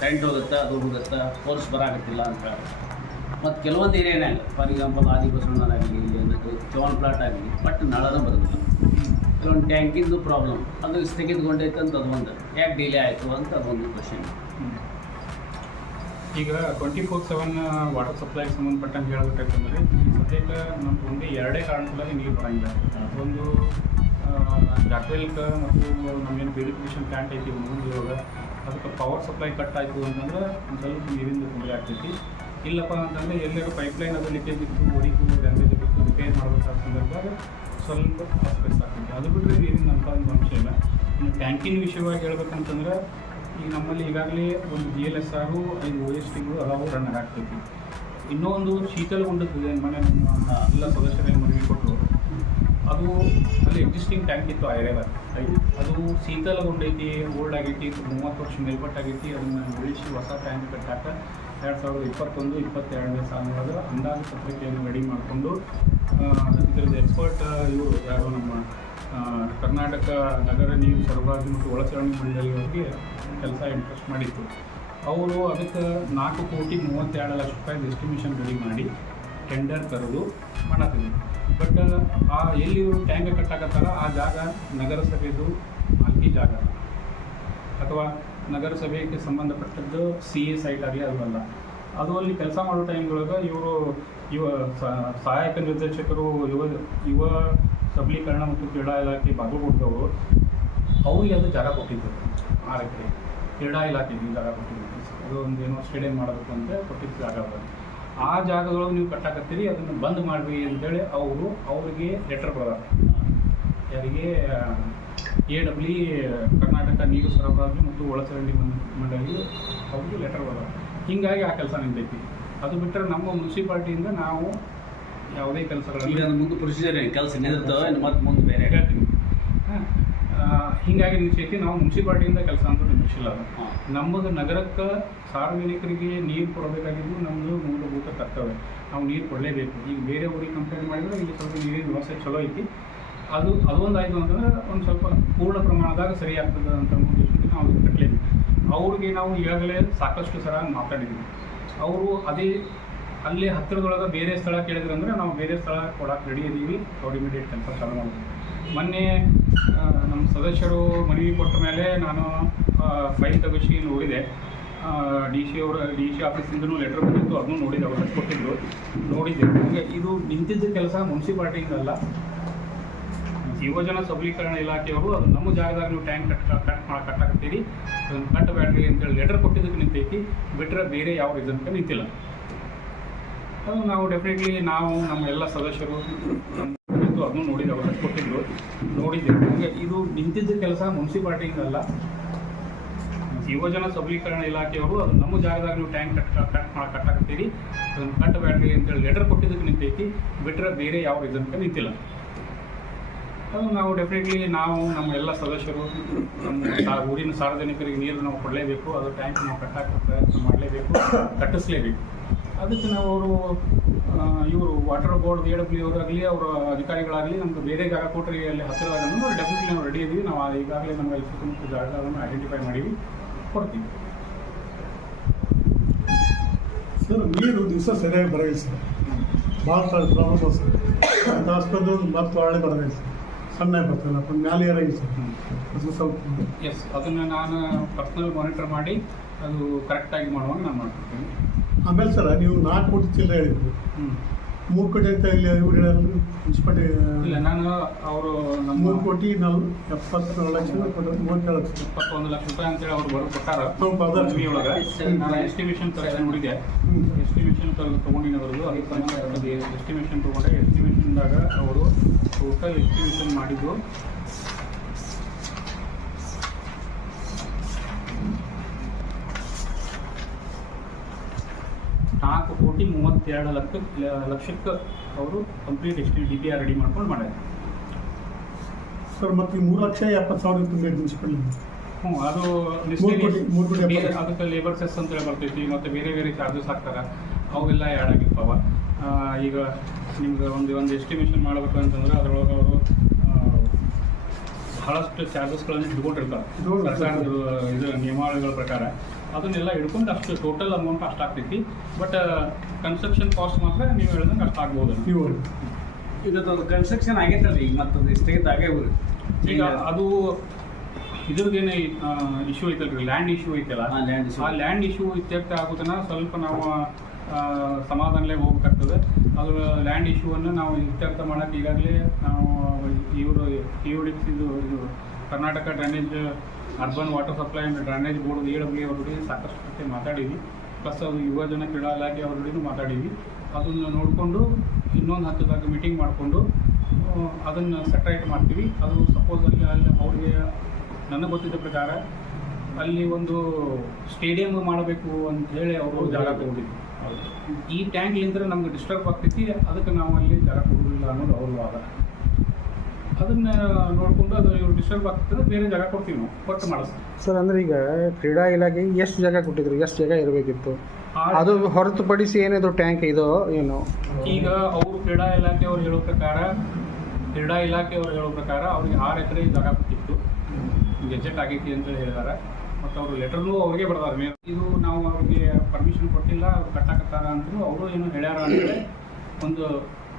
Current ಹೋಗುತ್ತಾ, ಅದು ಹೋಗುತ್ತಾ ಫೋರ್ಸ್ ಬರಾಕತ್ತಿಲ್ಲ ಅಂತ ಹೇಳಿ. ಮತ್ತು ಕೆಲವೊಂದು ಏರಿಯಾನಾಗ ಫಾರ್ ಎಕ್ಸಾಂಪಲ್ ಆದಿ ಏನಾಗಲಿ ಚವನ್ ಪ್ಲಾಟ್ ಆಗಲಿ ಬಟ್ ನಳನೂ ಬರೋದಿಲ್ಲ. ಕೆಲವೊಂದು ಟ್ಯಾಂಕಿಂದು ಪ್ರಾಬ್ಲಮ್ ಅದು ಸ್ಥಗಿತಗೊಂಡೈತೆ ಅಂತ ಅದೊಂದು ಯಾಕೆ ಡಿಲೇ ಆಯಿತು ಅಂತ ಅದೊಂದು ಕ್ವಶನ್ ಈಗ ಟ್ವೆಂಟಿ ಫೋರ್ ಸೆವೆನ್ ವಾಟರ್ ಸಪ್ಲೈಗೆ ಸಂಬಂಧಪಟ್ಟಂಗೆ ಹೇಳಬೇಕಂದ್ರೆ ಸದ್ಯಕ್ಕೆ ನಮ್ಗೆ ಒಂದೇ ಎರಡೇ ಕಾರಣಗಳಲ್ಲಿ ನೀರು ಬರೋಂಗಿಲ್ಲ ಒಂದು ಜಾಕ್ವೆಲ್ಕ ಮತ್ತು ನಮ್ಗೇನು ಪ್ಯೂರಿಫಿಕೇಷನ್ ಪ್ಲಾಂಟ್ ಐತಿ ಮುಂದೆ ಇವಾಗ. ಅದಕ್ಕೆ ಪವರ್ ಸಪ್ಲೈ ಕಟ್ ಆಯಿತು ಅಂತಂದ್ರೆ ಒಂದು ಸ್ವಲ್ಪ ನೀರಿಂದ ತೊಂದರೆ ಆಗ್ತೈತಿ. ಇಲ್ಲಪ್ಪ ಅಂತಂದರೆ ಎಲ್ಲರೂ ಪೈಪ್ಲೈನ್ ಅದು ಲೀಕೇಜ್ ಇತ್ತು ಒಡಿಕು ಡ್ಯಾಮೇಜ್ ಇತ್ತು ರಿಪೇರ್ ಮಾಡಬೇಕಾದ ಸಂದರ್ಭದಾಗ ಸ್ವಲ್ಪ ಆಸ್ಪೆಕ್ಟ್ ಆಗ್ತೈತಿ. ಅದು ಬಿಟ್ಟರೆ ನೀರಿನ ಅಂತ ಒಂದು ಅಂಶ ಇಲ್ಲ. ಇನ್ನು ಟ್ಯಾಂಕಿನ ವಿಷಯವಾಗಿ ಹೇಳ್ಬೇಕಂತಂದ್ರೆ ಈಗ ನಮ್ಮಲ್ಲಿ ಈಗಾಗಲೇ ಒಂದು ಜಿ ಎಲ್ ಎಸ್ ಆರು, ಐದು ಓ ಎಸ್ ಟಿಗಳು ಅದಾವು ರನ್ ಆಗ್ತೈತಿ. ಇನ್ನೂ ಒಂದು ಶೀತಲಗೊಂಡದ್ದು ಮನೆ ನಮ್ಮ ಎಲ್ಲ ಸದಸ್ಯರ ಅದು ಅಲ್ಲಿ ಎಕ್ಸಿಸ್ಟಿಂಗ್ ಟ್ಯಾಂಕ್ ಇತ್ತು ಐದು ಅದು ಶೀತಲಗೊಂಡೈತಿ ಓಲ್ಡ್ ಆಗೈತಿ, ಮೂವತ್ತು ವರ್ಷ ಮೇಲ್ಪಟ್ಟಾಗೈತಿ, ಅದನ್ನು ಉಳಿಸಿ ಹೊಸ ಟ್ಯಾಂಕ್ ಕಟ್ಟಾಕ ಎರಡು ಸಾವಿರದ ಇಪ್ಪತ್ತೊಂದು, ಇಪ್ಪತ್ತೆರಡನೇ ಸಾಲಿನೊಳಗೆ ಅಂದಾಜು ಪತ್ರಿಕೆಯನ್ನು ರೆಡಿ ಮಾಡಿಕೊಂಡು ಇದರದ್ದು ಎಕ್ಸ್ಪರ್ಟ್ ಇವರು ಯಾರು ನಮ್ಮ ಕರ್ನಾಟಕ ನಗರ ನೀರು ಸರಬರಾಜು ಮತ್ತು ಒಳಚರಂಡಿ ಮಂಡಳಿಯವರಿಗೆ ಕೆಲಸ ಇಂಟ್ರೆಸ್ಟ್ ಮಾಡಿತ್ತು. ಅವರು ಅದಕ್ಕೆ ನಾಲ್ಕು ಕೋಟಿ ಮೂವತ್ತೆರಡು ಲಕ್ಷ ರೂಪಾಯಿ ಎಸ್ಟಿಮೇಷನ್ ರೆಡಿ ಮಾಡಿ ಟೆಂಡರ್ ಕರೆದು ಮಾಡತ್ತಿದ್ವಿ ಬಟ್ ಆ ಎಲ್ಲಿ ಇವರು ಟ್ಯಾಂಕ್ ಕಟ್ಟಾಕತ್ತಾರ ಆ ಜಾಗ ನಗರಸಭೆದು ಮಾಲ್ಕಿ ಜಾಗ. ಅಥವಾ ನಗರಸಭೆಗೆ ಸಂಬಂಧಪಟ್ಟದ್ದು ಸಿ ಎ ಸೈಟ್ ಆಗಲಿ ಅಲ್ಲ. ಅದು ಅಲ್ಲಿ ಕೆಲಸ ಮಾಡೋ ಟೈಮ್ದೊಳಗೆ ಇವರು ಯುವ ಸಹಾಯಕ ನಿರ್ದೇಶಕರು, ಯುವ ಯುವ ಸಬಲೀಕರಣ ಮತ್ತು ಕ್ರೀಡಾ ಇಲಾಖೆ ಬಾಗಲಕೋಟದವರು, ಅವ್ರಿಗೆ ಅದು ಜಾಗ ಕೊಟ್ಟಿದ್ದರು ಆರಕ್ಕೆ. ಕ್ರೀಡಾ ಇಲಾಖೆಗೆ ಜಾಗ ಕೊಟ್ಟಿದ್ದರು ಅದು ಒಂದು ಏನೋ ಸ್ಟೇಡಿಯಂ ಮಾಡಬೇಕು ಅಂತ ಕೊಟ್ಟಿದ್ದ ಜಾಗ ಅದ. ಆ ಜಾಗಗಳು ನೀವು ಕಟ್ಟಾಕತ್ತೀರಿ ಅದನ್ನು ಬಂದ್ ಮಾಡ್ರಿ ಅಂತೇಳಿ ಅವರು ಅವರಿಗೆ ಲೆಟರ್ ಬರೋದು ಯಾರಿಗೆ ಎ ಡಬ್ಲ್ಯೂ ಕರ್ನಾಟಕ ನೀರು ಸರಬರಾಜು ಮತ್ತು ಒಳಚರಂಡಿ ಮಂಡಳಿ ಅವ್ರಿಗೆ ಲೆಟರ್ ಬರೋದು ಹೀಗಾಗಿ ಆ ಕೆಲಸ ನಿಂತೈತಿ ಅದು ಬಿಟ್ಟರೆ ನಮ್ಮ ಮುನ್ಸಿಪಾಲ್ಟಿಯಿಂದ ನಾವು ಯಾವುದೇ ಕೆಲಸಗಳನ್ನು ಅದು ಮುಂದೆ ಪ್ರೊಸೀಜರ್ ಕೆಲಸ ನಿಂತ ಮತ್ತೆ ಮುಂದೆ ಬೇರೆ? ಹೇಳ್ತೀನಿ. ಹಾಂ. ಹೀಗಾಗಿ ನಿಲ್ಸೈತಿ ನಾವು ಮುನ್ಸಿಪಾಲ್ಟಿಯಿಂದ ಕೆಲಸ ಅಂತ ಅದು. ನಮ್ಮದು ನಗರಕ್ಕೆ ಸಾರ್ವಜನಿಕರಿಗೆ ನೀರು ಕೊಡಬೇಕಾಗಿದ್ದು ನಮ್ಮದು ಮೂಲಭೂತ ಕರ್ತವ್ಯ. ನಾವು ನೀರು ಕೊಡಲೇಬೇಕು. ಈಗ ಬೇರೆ ಊರಿಗೆ ಕಂಪೇರ್ ಮಾಡಿದ್ರೆ ಇಲ್ಲಿ ಸ್ವಲ್ಪ ನೀರಿನ ವ್ಯವಸ್ಥೆ ಚಲೋ ಐತಿ. ಅದು ಅದೊಂದು ಆಯಿತು ಅಂತಂದ್ರೆ ಒಂದು ಸ್ವಲ್ಪ ಪೂರ್ಣ ಪ್ರಮಾಣದಾಗ ಸರಿ ಆಗ್ತದೆ ಅಂತ ಉದ್ದೇಶದಿಂದ ನಾವು ಕಟ್ಟಲೇಬೇಕು ಅವ್ರಿಗೆ ನಾವು ಈಗಾಗಲೇ ಸಾಕಷ್ಟು ಸಲ ಮಾತಾಡಿದ್ದೀವಿ ಅವರು ಅದೇ ಅಲ್ಲೇ ಹತ್ತಿರದೊಳಗೆ ಬೇರೆ ಸ್ಥಳ ಕೇಳಿದ್ರು ಅಂದರೆ ನಾವು ಬೇರೆ ಸ್ಥಳ ಕೊಡಕ್ಕೆ ರೆಡಿ ಇದ್ದೀವಿ ಅವ್ರು ಇಮಿಡಿಯೇಟ್ ಕೆಲಸ ಚಾಲು ಮಾಡ್ತೀವಿ ಮೊನ್ನೆ ನಮ್ಮ ಸದಸ್ಯರು ಮನವಿ ಕೊಟ್ಟ ಮೇಲೆ ನಾನು ಫೈಲ್ ತೆಗಿಸಿ ನೋಡಿದೆ. ಡಿ ಸಿ ಅವರ ಡಿ ಸಿ ಆಫೀಸಿಂದನೂ ಲೆಟ್ರ್ ಬಂದಿತ್ತು, ಅದನ್ನು ನೋಡಿದೆ, ಅವ್ರು ಕೊಟ್ಟಿದ್ದು ನೋಡಿದ್ದೆ ನನಗೆ ಇದು ನಿಂತಿದ್ದ ಕೆಲಸ ಮುನ್ಸಿಪಾಲ್ಟಿಯಿಂದ ಅಲ್ಲ. ಯುವಜನ ಸಬಲೀಕರಣ ಇಲಾಖೆಯವರು ಅದು ನಮ್ಮ ಜಾಗದಾಗ ನೀವು ಟ್ಯಾಂಕ್ ಕಟ್ ಕಟ್ ಮಾಡಿ ಕಟ್ಟಾಕತ್ತೀರಿ ಅದನ್ನು ಕಟ್ಟಬೇಡ್ರಿ ಅಂತೇಳಿ ಲೆಟರ್ ಕೊಟ್ಟಿದ್ದಕ್ಕೆ ನಿಂತೈತಿ. ಬಿಟ್ಟರೆ ಬೇರೆ ಯಾವ ಇದಕ್ಕೆ ನಿಂತಿಲ್ಲ. ನಾವು ಡೆಫಿನೆಟ್ಲಿ ನಾವು ನಮ್ಮ ಎಲ್ಲ ಸದಸ್ಯರು ಅದನ್ನು ನೋಡಿದ ಅವರು ಕೊಟ್ಟಿದ್ರು ನೋಡಿದ್ದೇವೆ ನಮಗೆ ಇದು ನಿಂತಿದ್ದ ಕೆಲಸ ಮುನ್ಸಿಪಾಲ್ಟಿಯಿಂದಲ್ಲ. ಯುವಜನ ಸಬಲೀಕರಣ ಇಲಾಖೆಯವರು ಅದು ನಮ್ಮ ಜಾಗದಾಗ ನೀವು ಟ್ಯಾಂಕ್ ಕಟ್ ಕಟ್ ಮಾಡಿ ಕಟ್ಟಾಕತ್ತೀರಿ ಅದನ್ನು ಕಟ್ಟಬೇಡ್ರಿ ಅಂತೇಳಿ ಲೆಟರ್ ಕೊಟ್ಟಿದ್ದಕ್ಕೆ ನಿಂತೈತಿ ಬಿಟ್ಟರೆ ಬೇರೆ ಯಾವ ಇದಕ್ಕೆ ನಿಂತಿಲ್ಲ. ಅದು ನಾವು ಡೆಫಿನೆಟ್ಲಿ ನಾವು ನಮ್ಮ ಎಲ್ಲ ಸದಸ್ಯರು, ನಮ್ಮ ಊರಿನ ಸಾರ್ವಜನಿಕರಿಗೆ ನೀರು ನಾವು ಕೊಡಲೇಬೇಕು, ಅದು ಟ್ಯಾಂಕ್ ನಾವು ಕಟ್ಟಾಕ ಪ್ರಯತ್ನ ಮಾಡಲೇಬೇಕು, ಕಟ್ಟಿಸ್ಲೇಬೇಕು. ಅದಕ್ಕೆ ನಾವು ಅವರು ಇವರು ವಾಟರ್ ಬೋರ್ಡ್ ಎ ಡಬ್ಲ್ಯೂ ಅವರಾಗಲಿ ಅವರ ಅಧಿಕಾರಿಗಳಾಗಲಿ ನಮ್ಗೆ ಬೇರೆ ಜಾಗ ಕೊಟ್ಟರೆ ಅಲ್ಲಿ ಹತ್ತಿರದಾಗ ಡೆಫಿನೆಟ್ಲಿ ನಾವು ರೆಡಿ ಇದ್ದೀವಿ. ನಾವು ಈಗಾಗಲೇ ನಮ್ಮ ಅಲ್ಲಿ ಸುತ್ತಮುತ್ತ ಜಾಗಗಳನ್ನು ಐಡೆಂಟಿಫೈ ಮಾಡೀವಿ ಕೊಡ್ತೀವಿ. ಸರ್ ನೀರು ದಿವಸ ಸರಿಯಾಗಿ ಬರೋಲ್ಲ ಸರ್. ಭಾಳ ಪ್ರಾಬ್ಲಮ್ ಸರ್. ಅಂತ ಹಾಸ್ಪಿಟಲ್ ಮತ್ತೆ ಒಳ್ಳೆ ಬರೋದಿಲ್ಲ ಸರ್. ಸಣ್ಣ ಬರ್ತಿಲ್ಲ ಮ್ಯಾಲೆ ಏರಾಗಿ ಸರ್? ಅದು ಸ್ವಲ್ಪ ಎಸ್ ಅದನ್ನು ನಾನು ಪರ್ಸ್ನಲ್ ಮಾನಿಟರ್ ಮಾಡಿ ಅದು ಕರೆಕ್ಟಾಗಿ ಮಾಡುವಾಗ ನಾನು ಮಾಡ್ಕೊಡ್ತೀನಿ. ಆಮೇಲೆ ಸರ್ ನೀವು ನಾಲ್ಕು ಕೋಟಿ ಚಿಲ್ಲರೆ ಹೇಳಿದ್ರು. ಹ್ಞೂ ಮೂರು ಕೋಟಿ ಅಂತ ಇಲ್ಲಿ ಇವ್ರು ಹೇಳಿದ್ರು ಮುನ್ಸಿಪಾಲ್ಟಿ ಇಲ್ಲ ನಾನು ಅವರು ನಮ್ಮ ಮೂರು ಕೋಟಿ ನಾವು ಎಪ್ಪತ್ತು ಲಕ್ಷ ಮೂವತ್ತೇಳು ಲಕ್ಷ. ಇಪ್ಪತ್ತೊಂದು ಲಕ್ಷ ರೂಪಾಯಿ ಅಂತೇಳಿ ಅವ್ರು ಬರೋ ಕೊಟ್ಟಾರ. ಒಳಗೆ. ನಾನು ಎಸ್ಟಿಮೇಷನ್ ತರ ನೋಡಿದೆ ಹ್ಞೂ ಎಸ್ಟಿಮೇಷನ್ ತರ ತೊಗೊಂಡಿನವರದು ಅದಕ್ಕೆ ಸಂಬಂಧಪಟ್ಟದ್ದು ಎಸ್ಟಿಮೇಷನ್ ತೊಗೊಂಡೆ. ಎಸ್ಟಿಮೇಷನ್ದಾಗ ಅವರು ಟೋಟಲ್ ಎಸ್ಟಿಮೇಷನ್ ಮಾಡಿದ್ದು ನಾಲ್ಕು ಕೋಟಿ ಮೂವತ್ತೆರಡು ಲಕ್ಷ ಲಕ್ಷಕ್ಕೆ ಅವರು ಕಂಪ್ಲೀಟ್ ಎಷ್ಟು ಡಿ ಪಿ ಆರ್ ರೆಡಿ ಮಾಡ್ಕೊಂಡು ಮಾಡ್ಯಾರ ಸರ್ ಮತ್ತೆ ಈ ಮೂರು ಲಕ್ಷ ಎಪ್ಪತ್ತು ಸಾವಿರ ತುಂಬ ಹ್ಞೂ ಅದು ಅದಕ್ಕೆ ಲೇಬರ್ ಸೆಸ್ ಅಂತೇಳಿ ಬರ್ತೈತಿ ಮತ್ತು ಬೇರೆ ಬೇರೆ ಚಾರ್ಜಸ್ ಹಾಕ್ತಾರೆ. ಅವೆಲ್ಲ ಆ್ಯಡ್ ಆಗಿರ್ತಾವ. ಈಗ ನಿಮ್ಗೆ ಒಂದು ಒಂದು ಎಸ್ಟಿಮೇಷನ್ ಮಾಡ್ಬೇಕು ಅಂತಂದ್ರೆ ಅದ್ರೊಳಗೆ ಅವರು ಬಹಳಷ್ಟು ಚಾರ್ಜಸ್ಗಳನ್ನು ಇಟ್ಕೊಂಡಿರ್ತಾರೆ ಹೌದು. ಸರ್ಕಾರದ ಇದು ನಿಯಮಾವಳಿಗಳ ಪ್ರಕಾರ. ಅದನ್ನೆಲ್ಲ ಹಿಡ್ಕೊಂಡು ಅಷ್ಟು ಟೋಟಲ್ ಅಮೌಂಟ್ ಅಷ್ಟು ಆಗ್ತೈತಿ. ಬಟ್ ಕನ್ಸ್ಟ್ರಕ್ಷನ್ ಕಾಸ್ಟ್ ಮಾತ್ರ ನೀವು ಹೇಳ್ದಂಗೆ ಅಷ್ಟು ಆಗ್ಬೋದು ಇವು ಈಗ ಕನ್ಸ್ಟ್ರಕ್ಷನ್ ಆಗೈತಲ್ಲ ಈಗ ಮತ್ತದು ಸ್ಥಗಿತ ಆಗೇ ಹೋಗ್ರಿ ಈಗ ಅದು ಇದ್ರದ್ದೇನೆ ಇಶ್ಯೂ ಐತಲ್ರಿ ಲ್ಯಾಂಡ್ ಇಶ್ಯೂ ಐತಲ್ಲ. ಆ ಲ್ಯಾಂಡ್ ಇಶ್ಯೂ ಇತ್ಯರ್ಥ ಆಗೋದನ್ನ ಸ್ವಲ್ಪ ನಾವು ಸಮಾಧಾನಲೇ ಹೋಗ್ಬೇಕಾಗ್ತದೆ. ಅದು ಲ್ಯಾಂಡ್ ಇಶ್ಯೂವನ್ನು ನಾವು ಇತ್ಯರ್ಥ ಮಾಡೋಕೆ ಈಗಾಗಲೇ ನಾವು ಇವರು ಇ ಯು ಇದು ಇದು Karnataka drainage urban water supply and drainage board ಏಳು ಡಬ್ಲ್ಯೂ ಅವ್ರ ಸಾಕಷ್ಟು ಜೊತೆ ಮಾತಾಡಿದ್ವಿ. ಪ್ಲಸ್ ಅದು ಯುವಜನ ಕ್ರೀಡಾ ಇಲಾಖೆ ಅವ್ರ ಮಾತಾಡೀವಿ ಅದನ್ನು ನೋಡಿಕೊಂಡು ಇನ್ನೊಂದು ಹತ್ತದಾಗ ಮೀಟಿಂಗ್ ಮಾಡಿಕೊಂಡು ಅದನ್ನು ಸೆಟ್ರೈಟ್ ಮಾಡ್ತೀವಿ. ಅದು ಸಪೋಸ್ ಅಲ್ಲಿ ಅಲ್ಲಿ ಅವ್ರಿಗೆ ನನಗೆ ಗೊತ್ತಿದ್ದ ಪ್ರಕಾರ ಅಲ್ಲಿ ಒಂದು ಸ್ಟೇಡಿಯಂ ಮಾಡಬೇಕು ಅಂತ ಹೇಳಿ ಅವರು ಜಾಗ ತಗೊಂಡಿದ್ರು. ಈ ಟ್ಯಾಂಕ್ಲಿಂದ ನಮ್ಗೆ ಡಿಸ್ಟರ್ಬ್ ಆಗ್ತೈತಿ ಅದಕ್ಕೆ ನಾವು ಅಲ್ಲಿ ಜಾಗ ಕೊಡೋದಿಲ್ಲ ಅನ್ನೋದು ಅವ್ರ ವಾದ. ಅದನ್ನ ನೋಡಿಕೊಂಡು ಅದು ಇವ್ರು ಡಿಸ್ಟರ್ಬ್ ಆಗ್ತದೆ ಬೇರೆ ಜಾಗ ಕೊಡ್ತೀವಿ ನಾವು ಕೊಟ್ಟು ಮಾಡಿಸ್ತೀವಿ. ಸರ್ ಅಂದ್ರೆ ಈಗ ಕ್ರೀಡಾ ಇಲಾಖೆ ಎಷ್ಟು ಜಾಗ ಕೊಟ್ಟಿದ್ರು ಎಷ್ಟು ಜಾಗ ಇರಬೇಕಿತ್ತು? ಅದು ಹೊರತುಪಡಿಸಿ ಏನಿದ್ರು ಟ್ಯಾಂಕ್ ಇದು ಏನು? ಈಗ ಅವರು ಕ್ರೀಡಾ ಇಲಾಖೆ ಅವ್ರು ಹೇಳೋ ಪ್ರಕಾರ ಕ್ರೀಡಾ ಇಲಾಖೆ ಅವ್ರು ಹೇಳೋ ಪ್ರಕಾರ ಅವ್ರಿಗೆ ಆರು ಎಕರೆ ಜಾಗ ಕೊಟ್ಟಿತ್ತು. ಗೆಜೆಟ್ ಆಗೈತಿ ಅಂತ ಹೇಳಿದಾರೆ. ಮತ್ತು ಅವರು ಲೆಟರ್ನು ಅವ್ರಿಗೆ ಬರ್ತಾರೆ ಮೇ ಇದು ನಾವು ಅವ್ರಿಗೆ ಪರ್ಮಿಷನ್ ಕೊಟ್ಟಿಲ್ಲ ಅವ್ರು ಕಟ್ಟಾಕತ್ತಾರ ಅಂತಲೂ ಅವರು ಏನು ಹೇಳ್ಯಾರ ಅಂತೇಳಿ ಒಂದು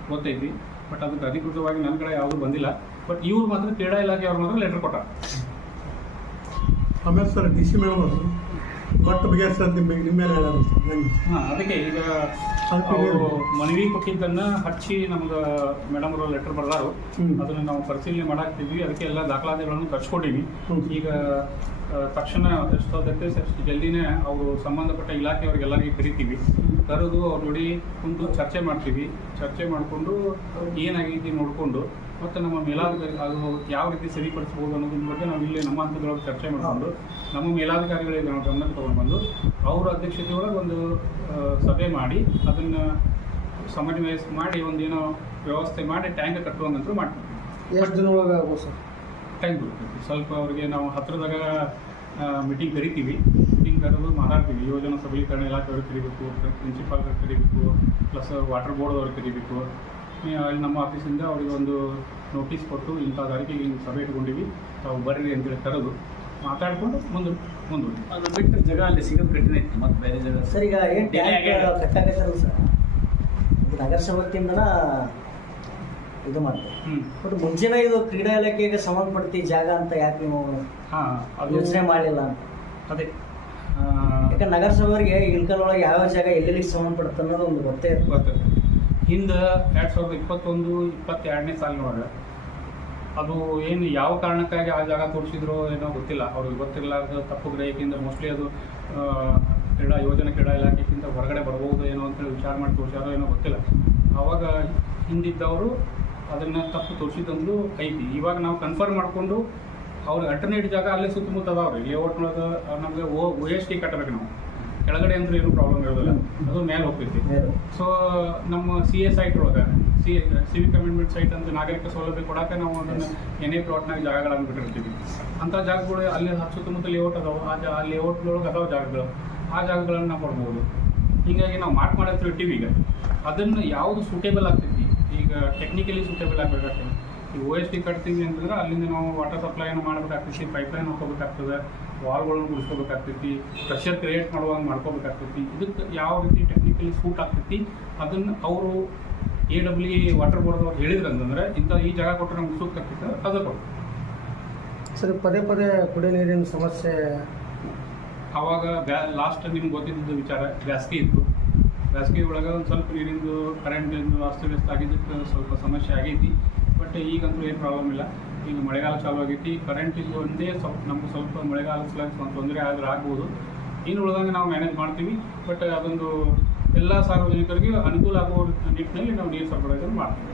ಗೊತ್ತೈತಿ. ಬಟ್ ಅದಕ್ಕೆ ಅಧಿಕೃತವಾಗಿ ನನ್ನ ಕಡೆ ಯಾವುದೂ ಬಂದಿಲ್ಲ. ಬಟ್ ಇವ್ರು ಮಾತ್ರ ಕ್ರೀಡಾ ಇಲಾಖೆ ಅವ್ರು ಮಾತ್ರ ಲೆಟರ್ ಕೊಟ್ಟಾರ. ಆಮೇಲೆ ಸರ್ ಡಿ ಸಿ ಮೇಡಮ್ ಅವರು ಬಟ್ ಸರ್ ನಿಮ್ಮ ನಿಮ್ಮ ಮೇಲೆ ಹೇಳೋದು. ಹಾಂ ಅದಕ್ಕೆ ಈಗ ಅವರು ಮನವಿ ಕೊಟ್ಟಿದ್ದನ್ನು ಹಚ್ಚಿ ನಮ್ಗೆ ಮೇಡಮ್ ಅವರು ಲೆಟರ್ ಬರ್ದಾರು. ಅದನ್ನು ನಾವು ಪರಿಶೀಲನೆ ಮಾಡಾಕ್ತಿದ್ವಿ. ಅದಕ್ಕೆ ಎಲ್ಲ ದಾಖಲಾತಿಗಳನ್ನು ತರಿಸ್ಕೊಟ್ಟಿವಿ ಈಗ ತಕ್ಷಣ ಎಷ್ಟು ಆಗುತ್ತೆ ಅಷ್ಟು ಜಲ್ದಿನೇ ಅವರು ಸಂಬಂಧಪಟ್ಟ ಇಲಾಖೆಯವ್ರಿಗೆಲ್ಲರಿಗೆ ಕರಿತೀವಿ. ಕರೆದು ಅವ್ರು ನೋಡಿ ಕುಂತು ಚರ್ಚೆ ಮಾಡ್ತೀವಿ. ಚರ್ಚೆ ಮಾಡಿಕೊಂಡು ಏನಾಗೈತಿ ನೋಡಿಕೊಂಡು ಮತ್ತು ನಮ್ಮ ಮೇಲಾಧಿಕಾರಿ ಅದು ಯಾವ ರೀತಿ ಸರಿಪಡಿಸ್ಬೋದು ಅನ್ನೋದ್ರ ಬಗ್ಗೆ ನಾವು ಇಲ್ಲಿ ನಮ್ಮ ಹಂತದೊಳಗೆ ಚರ್ಚೆ ಮಾಡಿಕೊಂಡು ನಮ್ಮ ಮೇಲಾಧಿಕಾರಿಗಳಿಗೆ ನಾವು ಗಮನಕ್ಕೆ ತೊಗೊಂಡ್ಬಂದು ಅವರ ಅಧ್ಯಕ್ಷತೆ ಒಳಗೆ ಒಂದು ಸಭೆ ಮಾಡಿ ಅದನ್ನು ಸಮನ್ವಯ ಮಾಡಿ ಒಂದು ಏನೋ ವ್ಯವಸ್ಥೆ ಮಾಡಿ ಟ್ಯಾಂಕ್ ಕಟ್ಟುವಂಗಂತೂ ಮಾಡ್ತೀವಿ. ಎಷ್ಟು ದಿನ ಒಳಗೆ ಆಗ್ಬೋದು ಸರ್? ಟೈಮ್ ಬಿಡ್ತೀವಿ ಸ್ವಲ್ಪ ಅವರಿಗೆ ನಾವು ಹತ್ತಿರದಾಗ ಮೀಟಿಂಗ್ ಕರಿತೀವಿ. ಮೀಟಿಂಗ್ ಕರೆದು ಮಾತಾಡ್ತೀವಿ. ಯೋಜನಾ ಸಬಲೀಕರಣ ಇಲಾಖೆಯವ್ರಿಗೆ ಕರಿಬೇಕು ಪ್ರಿನ್ಸಿಪಾಲ್ ಕರಿಬೇಕು ಪ್ಲಸ್ ವಾಟರ್ ಬೋರ್ಡ್ ಅವ್ರಿಗೆ ಕರಿಬೇಕು. ಅಲ್ಲಿ ನಮ್ಮ ಆಫೀಸಿಂದ ಅವರಿಗೆ ಒಂದು ನೋಟಿಸ್ ಕೊಟ್ಟು ಇಂಥ ತಾರೀಕಿಗೆ ಹಿಂಗೆ ಸಭೆ ಇಟ್ಕೊಂಡಿವಿ. ತಾವು ಬರ್ರಿ ಅಂತೇಳಿ ಕರೆದು ಮಾತಾಡಿಕೊಂಡು ಮುಂದೆ ಮುಂದೆ ಅದು ಬಿಟ್ಟು ಜಾಗ ಅಲ್ಲಿ ಸಿಗೋದು ಕಠಿಣ ಐತಿ ಮತ್ತೆ ಬೇರೆ ಜಾಗ ಸರ್ ಈಗ ಏನು. ಸರ್? ಇದು ನಗರಸಭೆ ವತಿಯಿಂದನ ಇದು ಮಾಡ್ತಾರೆ. ಹ್ಞೂ ಬಟ್ ಮುಂಚೆನೇ ಇದು ಕ್ರೀಡಾ ಇಲಾಖೆಗೆ ಸಂಬಂಧಪಡ್ತಿ ಜಾಗ ಅಂತ ಯಾಕೆ ನೀವು ಹಾಂ ಯೋಚನೆ ಮಾಡಲಿಲ್ಲ ಅಂತ? ಅದೇ. ಯಾಕಂದ್ರೆ ನಗರಸಭೆಯವರಿಗೆ ಇಲ್ಕಲ್ ಒಳಗೆ ಯಾವ ಜಾಗ ಎಲ್ಲೆಲ್ಲಿಗೆ ಸಂಬಂಧಪಡುತ್ತೆ ಅನ್ನೋದು ಒಂದು ಗೊತ್ತೇ ಇರುತ್ತೆ. ಹಿಂದೆ ಎರಡು ಸಾವಿರದ ಇಪ್ಪತ್ತೊಂದು, ಇಪ್ಪತ್ತೆರಡನೇ ಸಾಲಿನೊಳಗೆ ಅದು ಏನು ಯಾವ ಕಾರಣಕ್ಕಾಗಿ ಆ ಜಾಗ ತೋರಿಸಿದ್ರು ಏನೋ ಗೊತ್ತಿಲ್ಲ. ಅವ್ರಿಗೆ ಗೊತ್ತಿರಲಾರ್ದು ತಪ್ಪು ಗ್ರಹಿಕೆಯಿಂದ ಮೋಸ್ಟ್ಲಿ ಅದು ಕ್ರೀಡಾ ಯೋಜನೆ, ಕ್ರೀಡಾ ಇಲಾಖೆಗಿಂತ ಹೊರಗಡೆ ಬರ್ಬೋದು ಏನೋ ಅಂತೇಳಿ ವಿಚಾರ ಮಾಡಿ ತೋರಿಸ್ಯಾರೋ ಏನೋ ಗೊತ್ತಿಲ್ಲ. ಆವಾಗ ಹಿಂದಿದ್ದವರು ಅದನ್ನು ತಪ್ಪು ತೋರಿಸಿದಂದು ಐತಿ. ಇವಾಗ ನಾವು ಕನ್ಫರ್ಮ್ ಮಾಡಿಕೊಂಡು ಅವ್ರಿಗೆ ಅಲ್ಟರ್ನೇಟ್ ಜಾಗ ಅಲ್ಲೇ ಸುತ್ತಮುತ್ತ ಅದಾವ್ರಿ. ಲೇಔಟ್ನೊಳಗೆ ನಮಗೆ ಓ ಎಸ್ ಟಿ ಕಟ್ಟಬೇಕು ನಾವು. ಕೆಳಗಡೆ ಅಂದ್ರೆ ಏನು ಪ್ರಾಬ್ಲಮ್ ಇರೋದಿಲ್ಲ. ಅದು ಮೇಲೆ ಹೋಗ್ತೈತಿ. ಸೊ ನಮ್ಮ ಸಿ ಎ ಸೈಟ್ ಒಳಗೆ ಸಿ ಸಿವಿಕ್ ಅಮೆಂಡ್ಮೆಂಟ್ ಸೈಟ್ ಅಂತ ನಾಗರಿಕ ಸೌಲಭ್ಯ ಕೊಡಕ್ಕೆ ನಾವು ಅದನ್ನು ಎ ಪ್ಲಾಟ್ನಾಗ ಜಾಗಗಳನ್ನು ಬಿಟ್ಟಿರ್ತೀವಿ. ಅಂಥ ಜಾಗಗಳು ಅಲ್ಲಿ ಸುತ್ತಮುತ್ತ ಲೇಔಟ್ ಅದಾವೆ ಆ ಜಾ ಆ ಲೇಔಟ್ನೊಳಗೆ ಅದಾವ ಜಾಗಗಳು. ಆ ಜಾಗಗಳನ್ನು ನಾವು ಕೊಡ್ಬೋದು. ಹೀಗಾಗಿ ನಾವು ಮಾರ್ಕ್ ಮಾಡಿರ್ತೀವಿ ಟಿವಿ ಈಗ. ಅದನ್ನು ಯಾವುದು ಸೂಟೇಬಲ್ ಆಗ್ತೈತಿ? ಈಗ ಟೆಕ್ನಿಕಲಿ ಸೂಟೇಬಲ್ ಆಗಬೇಕಾಗ್ತದೆ. ಈ ಓ ಎಸ್ ಟಿ ಕಟ್ತೀವಿ ಅಂತಂದ್ರೆ ಅಲ್ಲಿಂದ ನಾವು ವಾಟರ್ ಸಪ್ಲೈನ ಮಾಡಬೇಕಾಗ್ತೈತಿ ಪೈಪ್ಲೈನ್ ಹಾಕೋಬೇಕಾಗ್ತದೆ. ವಾಲ್ಗಳನ್ನು ಮುಗಿಸ್ಕೋಬೇಕಾಗ್ತೈತಿ ಪ್ರೆಷರ್ ಕ್ರಿಯೇಟ್ ಮಾಡುವಂಗೆ ಮಾಡ್ಕೋಬೇಕಾಗ್ತೈತಿ ಇದಕ್ಕೆ ಯಾವ ರೀತಿ ಟೆಕ್ನಿಕಲಿ ಸೂಟ್ ಆಗ್ತೈತಿ ಅದನ್ನು ಅವರು ಎ ಡಬ್ಲ್ಯೂ ವಾಟರ್ ಬೋರ್ಡ್ ಅವ್ರು ಹೇಳಿದ್ರು ಅಂತಂದ್ರೆ ಇಂಥ ಈ ಜಾಗ ಕೊಟ್ಟರೆ ನಮ್ಗೆ ಸೂಕ್ತ ಆಗ್ತೈತೆ ಅದು ಕೊಡು ಸರ್ ಪದೇ ಪದೇ ಕುಡಿಯೋ ನೀರಿನ ಸಮಸ್ಯೆ. ಆವಾಗ ಬ್ಯಾ ಲಾಸ್ಟ್ ನಿಮ್ಗೆ ಗೊತ್ತಿದ್ದ ವಿಚಾರ ಬ್ಯಾಸ್ಗೆ ಇತ್ತು. ಬ್ಯಾಸ್ಗೆ ಒಳಗೆ ಒಂದು ಸ್ವಲ್ಪ ನೀರಿಂದು ಕರೆಂಟಿಂದು ಅಸ್ತವ್ಯಸ್ತ ಆಗಿದ್ದಕ್ಕೆ ಸ್ವಲ್ಪ ಸಮಸ್ಯೆ ಆಗೈತಿ ಬಟ್ ಈಗಂತೂ ಏನು ಪ್ರಾಬ್ಲಮ್ ಇಲ್ಲ. ಈಗ ಮಳೆಗಾಲ ಚಾಲು ಆಗೈತಿ. ಕರೆಂಟಿಂದು ಒಂದೇ ಸ್ವಲ್ಪ, ನಮ್ಗೆ ಸ್ವಲ್ಪ ಮಳೆಗಾಲ ಸ್ವಲ್ಪ ತೊಂದರೆ ಆದ್ರೆ ಆಗ್ಬೋದು. ಇನ್ನು ಉಳಿದಂಗೆ ನಾವು ಮ್ಯಾನೇಜ್ ಮಾಡ್ತೀವಿ. ಬಟ್ ಅದೊಂದು ಎಲ್ಲ ಸಾರ್ವಜನಿಕರಿಗೆ ಅನುಕೂಲ ಆಗುವ ನಿಟ್ಟಿನಲ್ಲಿ ನಾವು ನೀರು ಸರಬರಾಜನ್ನು ಮಾಡ್ತೀವಿ.